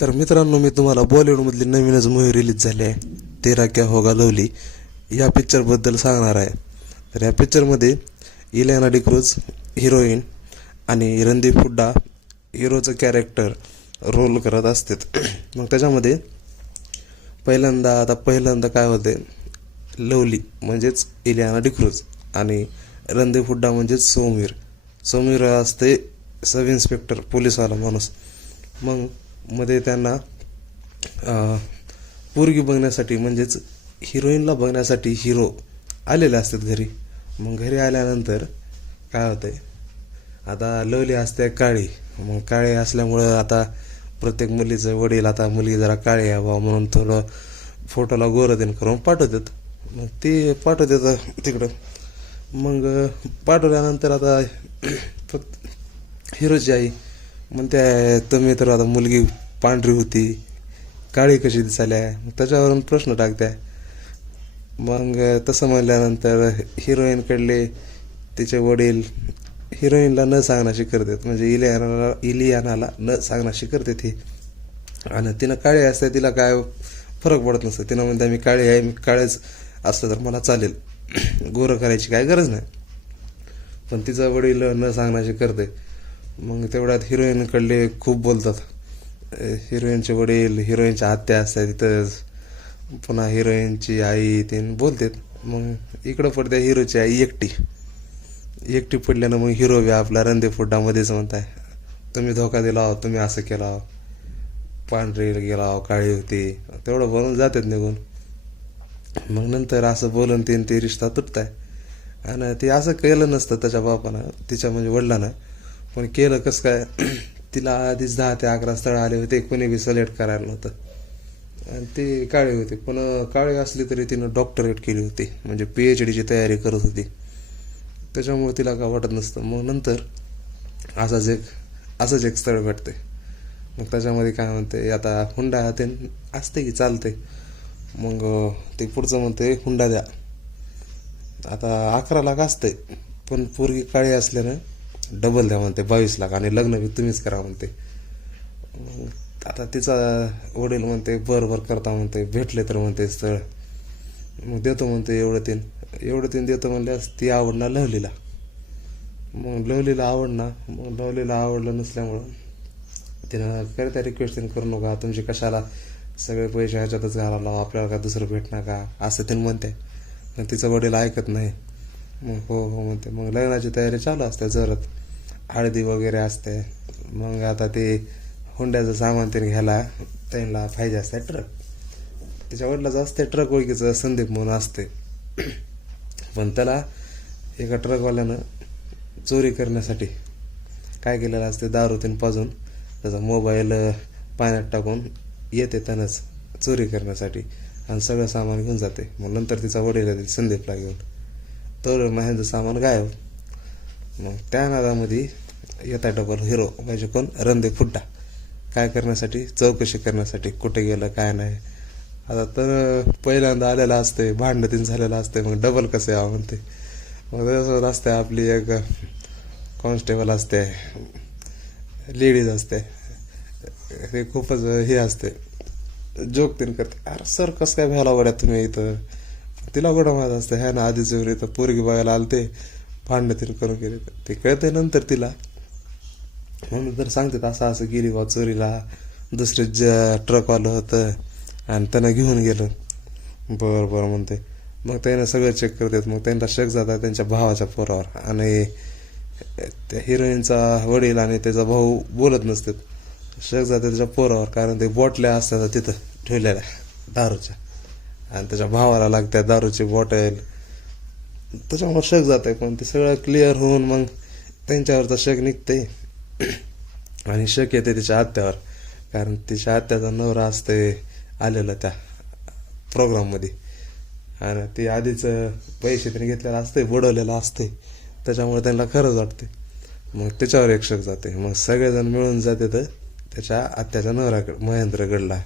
तर मित्रांनो, मी तुम्हाला बॉलिवूडमधली नवीनच मूवी रिलीज झाली आहे, तेरा क्या होगा लवली या पिक्चरबद्दल सांगणार आहे. तर या पिक्चरमध्ये इलियाना डिक्रूज हिरोईन आणि रणदीप हुड्डा हिरोचं कॅरेक्टर रोल करत असतात. मग त्याच्यामध्ये पहिल्यांदा काय होते, लवली म्हणजेच इलियाना डिक्रूज आणि रणदीप हुड्डा म्हणजेच सौमीर असते सब इन्स्पेक्टर पोलीसवाला माणूस. मग मध्ये त्यांना पोरगी बघण्यासाठी म्हणजेच हिरोईनला बघण्यासाठी हिरो आलेले असतात घरी. मग घरी आल्यानंतर काय होतंय, आता लवली असते काळी. मग काळी असल्यामुळं आता प्रत्येक मुलीचं वडील आता मुलगी जरा काळी आहे बा म्हणून थोडं फोटोला गोरं करून पाठवतात. मग ते पाठवतात तिकडं. मग पाठवल्यानंतर आता हिरोची आई म्हणते, तुम्ही तर आता मुलगी पांढरी होती, काळी कशी दिसाल्या, त्याच्यावरून प्रश्न टाकत्या. मग तसं म्हणल्यानंतर हिरोईनकडले तिचे वडील हिरोईनला न सांगण्याशी करतात, म्हणजे इलियानाला न सांगण्याशी करतात ही. आणि तिनं काळी असते, तिला काय फरक पडत नसतं. तिनं म्हणते मी काळी आहे, मी काळेच असलं तर मला चालेल, गोरं करायची काय गरज नाही. पण तिचा वडील न सांगण्याशी करते. मग तेवढ्यात हिरोईनकडले खूप बोलतात. हिरोईनचे वडील, हिरोईनच्या आत्या असतात तिथंच, पुन्हा हिरोईनची आई ते बोलतात. मग इकडं पडते हिरोची आई एकटी पडल्यानं मग हिरो बी आपला रणदीप हुड्डामध्येच म्हणताय, तुम्ही धोका दिला हो, तुम्ही असं केला हो, पांढरी गेला हो, काळी होती, तेवढं बोलून जातात निघून. मग नंतर असं बोलून ते रिश्ता तुटताय. आणि ते असं केलं नसतं त्याच्या बापानं, तिच्या म्हणजे वडिलानं. पण केलं कसं काय, तिला आधीच 10 ते 11 स्थळं आले होते, कोणी बी सिलेक्ट करायला नव्हतं. आणि ती काळी होती, पण काळी असली तरी तिनं डॉक्टरेट केली होती, म्हणजे PhDची तयारी करत होती. त्याच्यामुळे तिला काय वाटत नसतं. मग नंतर असंच एक स्थळ भेटते. मग त्याच्यामध्ये काय म्हणते, आता हुंडा ते असते की चालते. मग ते पुढचं म्हणते हुंडा द्या. आता 11 लाख असते, पण पोरगी काळी असल्यानं डबल द्या म्हणते, 22 लाख, आणि लग्न बी तुम्हीच करा म्हणते. आता तिचा वडील म्हणते बरं करता म्हणते, भेटले तर म्हणते स्थळ, मग देतो म्हणते एवढं तीन देतो म्हणल्यास ती आवडणार लवलीला. मग लवलीला आवडलं नसल्यामुळं तिनं करता रिक्वेस्ट करू नका, तुमची कशाला सगळे पैसे ह्याच्यातच घालायला, आपल्याला का दुसरं भेटणार का, असं ते म्हणते. मग तिचं वडील ऐकत नाही. मग हो म्हणते. मग लग्नाची तयारी चालू असते जोरात, हळदी वगैरे असते. मग आता ते हुंड्याचं सामान ते घ्यायला त्यांना पाहिजे असते ट्रक. तिच्या वडिलाचं असते ट्रक ओळखीचं, संदीप म्हणून असते. पण त्याला एका ट्रकवाल्यानं चोरी करण्यासाठी काय केलेलं असते, दारू तीन पाजून त्याचा मोबाईल पाण्यात टाकून येते त्यानंच चोरी करण्यासाठी, आणि सगळं सामान घेऊन जाते. मग नंतर तिचा वडील येते संदीपला घेऊन, तर माझ्याचं सामान गायब. मग त्या नादामध्ये येता डबल हिरो म्हणजे कोण, रणदीप हुड्डा. काय करण्यासाठी, चौकशी करण्यासाठी, कुठे गेलं काय नाही. आता तर पहिल्यांदा आलेला असते, भांडण झालेलं असते, मग डबल कसं यावं म्हणते. मग त्याच्यासोबत असते आपली एक कॉन्स्टेबल असते, लेडीज असते, हे खूपच हे असते, जोक तीन करते, अरे सर कसं काय भ्यायला वड्या तुम्ही इथं. तिला गोडा माहीत असते, ह्या ना आधीच येऊन इथं पोरगी बघायला आलते, भांडणं तीन करून गेले. ते कळते नंतर तिला. म्हणून तर सांगतात असं गेली बा चोरीला, दुसरे ट्रकवालं होतं आणि त्यांना घेऊन गेलं. बरं म्हणते. मग त्यानं सगळं चेक करतात. मग त्यांना शक जातात त्यांच्या भावाच्या पोरावर, आणि त्या हिरोईनचा वडील आणि त्याचा भाऊ बोलत नसतात. शक जातात त्याच्या पोरावर, कारण ते बॉटल्या असतात तिथं ठेवलेल्या दारूच्या, आणि त्याच्या भावाला लागतात दारूची बॉटल. त्याच्यामुळे शक जात आहे. पण ते सगळं क्लिअर होऊन मग त्यांच्यावरचा शक निघते, आणि शक येते तिच्या आत्यावर, कारण तिच्या आत्याचा नवरा असते आलेला त्या प्रोग्राममध्ये, आणि ते आधीच पैसे त्यांनी घेतलेलं असते, बुडवलेलं असते, त्याच्यामुळे त्यांना खरंच वाटते. मग त्याच्यावर एक शक जाते. मग सगळेजण मिळून जाते तर त्याच्या आत्याच्या नवऱ्याकडे, महेंद्रगडला.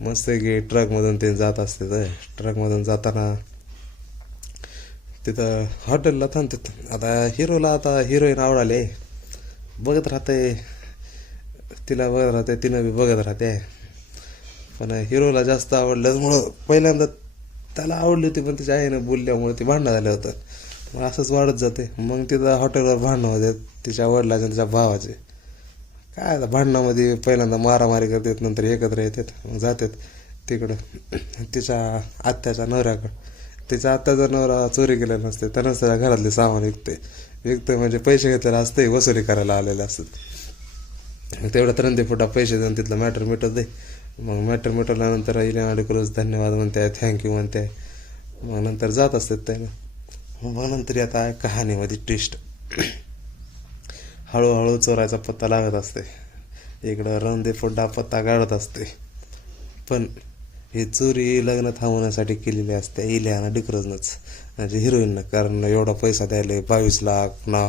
मस्त की ट्रकमधून ते जात असते. तर ट्रकमधून जाताना तिथं हॉटेलला थांबतात. आता हिरोला आता हिरोईन आवडाले, बघत राहते तिला बघत राहते, तिनं बी बघत राहते. पण हिरोला जास्त आवडल्यामुळं पहिल्यांदा त्याला आवडली होती, पण तिच्या आईनं बोलल्यामुळे ती भांडणं झालं होतं. मग असंच वाढत जाते. मग तिथं हॉटेलवर भांडणं होते तिच्या वडिलाचे आणि तिच्या भावाचे. काय आता भांडणामध्ये पहिल्यांदा मारामारी करतात, नंतर एकत्र येतात, मग जातात तिकडं तिच्या आत्याच्या नवऱ्याकडं. तिच्या आत्याचा नवरा चोरी केलेला नसते, त्यानंच त्याच्या घरातले सामान विकते म्हणजे पैसे घेतलेले असते, वसुली करायला आलेले असतात. मग तेवढ्यात रणदीफुटा पैसे देऊन तिथलं मॅटर मिटत दे. मग मॅटर मिटवल्यानंतर इलियाना डिक्रूझ धन्यवाद म्हणते, थँक्यू म्हणते. मग नंतर जात असतात त्यानं. मग नंतर आता कहाणीमध्ये ट्विस्ट. हळूहळू चोरायचा पत्ता लागत असते. इकडं रणदीफुड्डा पत्ता काढत असते. पण ही चोरी लग्न थांबवण्यासाठी केलेली असते इलियाना डिक्रूझनंच, म्हणजे हिरोईननं. कारण एवढा पैसा द्यायला 22 लाख, पुन्हा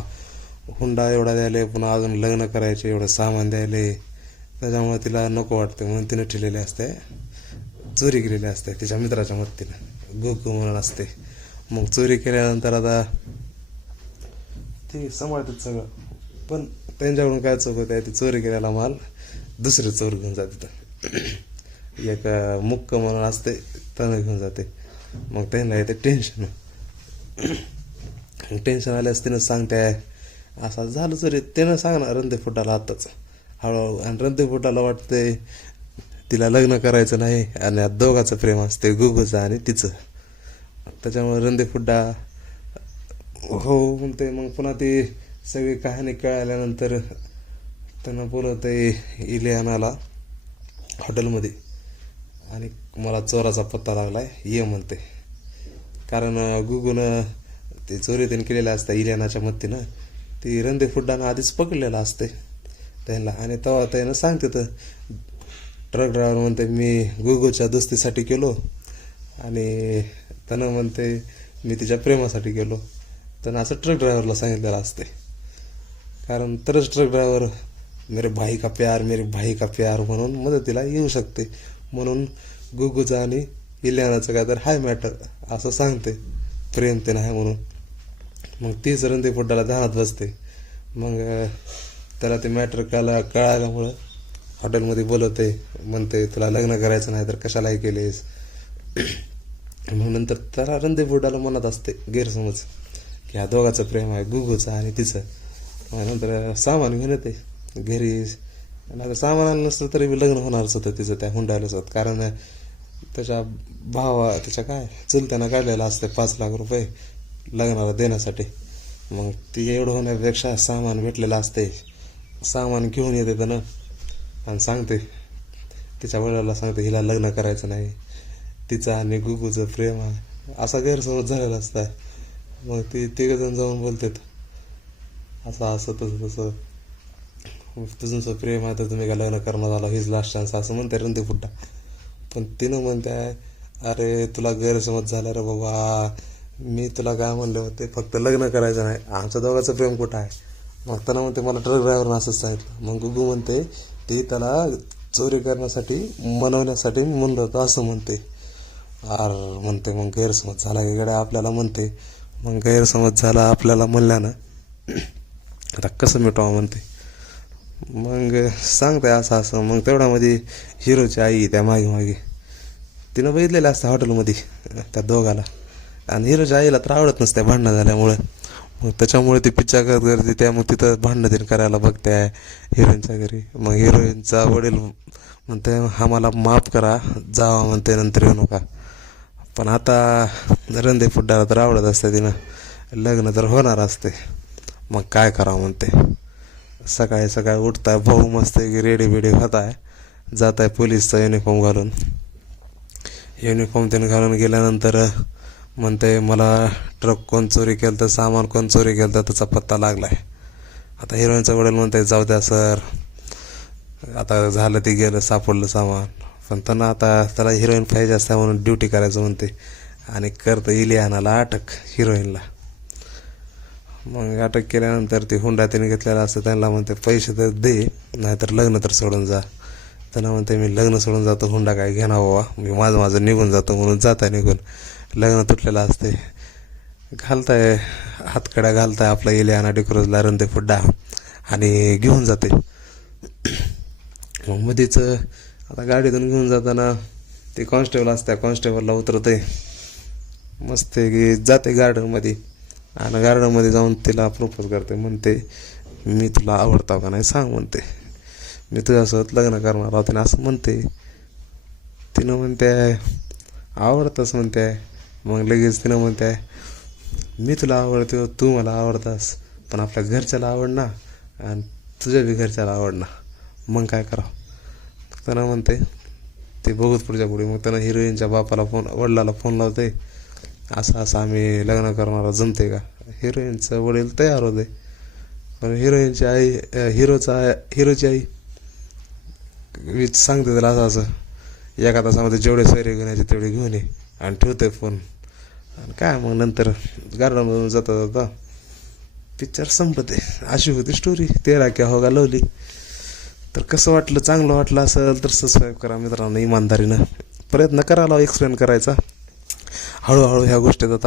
हुंडा एवढा द्यायला, पुन्हा अजून लग्न करायचे एवढं सामान द्यायला. त्याच्यामुळे तिला नको वाटते म्हणून तिने ठेवलेली असते, चोरी केलेली असते तिच्या मित्राच्या मदतीनं. गुगू म्हणून असते. मग चोरी केल्यानंतर आता ते सांभाळतात सगळं. पण त्यांच्याकडून काय चूक होते, ती चोरी केलेला माल दुसरे चोर घेऊन जाते. एक मुक्क म्हणून असते, त्यानं घेऊन जाते. मग त्यांना येते टेन्शन. टेन्शन आल्यास तिनं सांगते असं झालं चोरी. त्यानं सांगणार रणदीफुड्डाला आत्ताच हळूहळू. आणि रणदीफुड्डाला वाटते तिला लग्न करायचं नाही, आणि दोघाचं प्रेम असते, गुगूचं आणि तिचं. त्याच्यामुळे रणदीफुड्डा हो म्हणते. मग पुन्हा ती सगळी कहाणी कळाल्यानंतर त्यानं बोलवते इलियानाला हॉटेलमध्ये, आणि मला चोराचा पत्ता लागलाय ये म्हणते. कारण गुगूनं ते चोरी त्यानं केलेल्या असतात इलियानाच्या मदतीनं. ती रणदीफुड्डानं आधीच पकडलेलं असते त्यांना. आणि तेव्हा त्यानं सांगते तर ट्रक ड्रायव्हर म्हणते मी गुगूच्या दोस्तीसाठी केलो, आणि त्यानं म्हणते मी तिच्या प्रेमासाठी केलो. त्यानं असं ट्रक ड्रायव्हरला सांगितलेलं असते. कारण तरच ट्रक ड्रायव्हर मेरे भाई का प्यार म्हणून मदतीला येऊ शकते. म्हणून गुगूचा आणि इलियानाचं काय तर हाय मॅटर असं सांगते, प्रेम ते नाही म्हणून. मग तीच रणदीफुड्डाला ध्यानात बसते. मग त्याला ते मॅटर कळाल्यामुळं हॉटेलमध्ये बोलवते, म्हणते तुला लग्न करायचं नाही तर कशालाही केलेस. मग नंतर त्याला रणदीफुड्डाला मनात असते गैरसमज की ह्या दोघाचं प्रेम आहे, गुगूचं आणि तिचं. नंतर सामान घेऊन येते घरी. आणि सामान आलं नसतं तरी मी लग्न होणारच होतं तिचं त्या हुंड्यालाच होतं. कारण त्याच्या त्याच्या चुलत्यानं काढलेलं असतं 5 लाख रुपये लग्नाला देण्यासाठी. मग ती एवढं होण्यापेक्षा सामान भेटलेलं असते, सामान घेऊन येते त्यानं आणि सांगते तिच्या वडिलाला, सांगते हिला लग्न करायचं नाही, तिचं आणि गुगूचं प्रेम आहे असा गैरसमज झालेला असता. मग ती तिघजण जाऊन बोलतात असं तसं तुझं प्रेम आहे तर तुम्ही काय लग्न करणं झालं, हीच लास्ट चान्स असं म्हणते रणदीफुड्डा. पण तिनं म्हणते अरे तुला गैरसमज झाला रे बाबा, मी तुला काय म्हणले होते फक्त लग्न करायचं नाही, आमच्या दोघांचं प्रेम कुठं आहे. मग त्यानं म्हणते मला ट्रक ड्रायव्हरनं असंच सांगितलं. मग गुगू म्हणते ती त्याला चोरी करण्यासाठी मनवण्यासाठी म्हणलं होतं असं म्हणते. म्हणते मग गैरसमज झाला इकडे आपल्याला म्हणते. मग गैरसमज झाला आपल्याला म्हणल्यानं आता कसं मिटवा म्हणते. मग सांगते असं. मग तेवढ्यामध्ये हिरोची आई त्या मागे तिनं बघितलेलं असतं हॉटेलमध्ये त्या दोघाला. आणि हिरोच्या आईला तर आवडत नसते भांडणं झाल्यामुळं. मग त्याच्यामुळे ती पिच्चा करते त्या. मग तिथं भांडणं तीन करायला बघते हिरोईनच्या घरी. मग हिरोईनचा वडील म्हणते आम्हाला माफ करा, जावा म्हणते, नंतर येऊ नका. पण आता रणदीफुड्डाला तर आवडत असते, तिनं लग्न तर होणार असते. मग काय करावं म्हणते. सकाळी उठताय, भाऊ मस्त की रेडी बिडी होत आहे, जात आहे पोलीसचा युनिफॉर्म घालून. युनिफॉर्म त्यानं घालून गेल्यानंतर म्हणते मला ट्रक कोण चोरी केलं तर सामान कोण चोरी केलं तर त्याचा पत्ता लागला आहे. आता हिरोईनचा वडील म्हणते जाऊ द्या सर, आता झालं ते गेलं, सापडलं सामान. पण त्यांना आता त्याला हिरोईन पाहिजे असते म्हणून ड्युटी करायचं म्हणते. आणि करतं इलियानाला अटक हिरोईनला. मग अटक केल्यानंतर ती हुंडा त्याने घेतलेला असतं. त्यांना म्हणते पैसे तर दे, नाहीतर लग्न तर सोडून जा. त्यांना म्हणते मी लग्न सोडून जातो, हुंडा काय घेणार बाबा, मी माझं निघून जातो. म्हणून जाता निघून. लग्न तुटलेलं असते. घालताय हातकड्या घालताय आपला इलियाना डिक्रूझला रणदीफुड्डा आणि घेऊन जाते. मग मध्येच आता गाडीतून घेऊन जाताना ते कॉन्स्टेबल असत्या, कॉन्स्टेबलला उतरते मस्त की जाते गार्डनमध्ये, आणि गार्डनमध्ये जाऊन तिला प्रपोज करते. म्हणते मी तुला आवडता का नाही सांग, म्हणते मी तुझ्यासोबत लग्न करणार आहोत ना असं म्हणते. तिनं म्हणते आवडतंच म्हणते. मग लगेच तिनं म्हणते मी तुला आवडतो, तू मला आवडतास, पण आपल्या घरच्याला आवड ना, आणि तुझ्या बी घरच्याला आवड ना, मग काय करावं. त्यानं म्हणते ते बघत पुढच्या पुढे. मग त्यानं हिरोईनच्या बापाला वडिलाला फोन लावते, असं असं आम्ही लग्न करणारा जमते का. हिरोईनचं वडील तयार होते, पण हिरोईनची आई हिरोची आई सांगते त्याला असं असं एका तासामध्ये जेवढे सैरे घेण्याचे तेवढे घेऊन ये, आणि ठेवते फोन. आणि काय मग नंतर गार्डनमधून जाता जाता पिक्चर संपते. अशी होती स्टोरी तेरा क्या होगा लवली. तर कसं वाटलं, चांगलं वाटलं असेल तर सबस्क्राईब करा मित्रांनो. इमानदारीनं प्रयत्न करायला एक्सप्लेन करायचा. हळूहळू ह्या गोष्टीत आता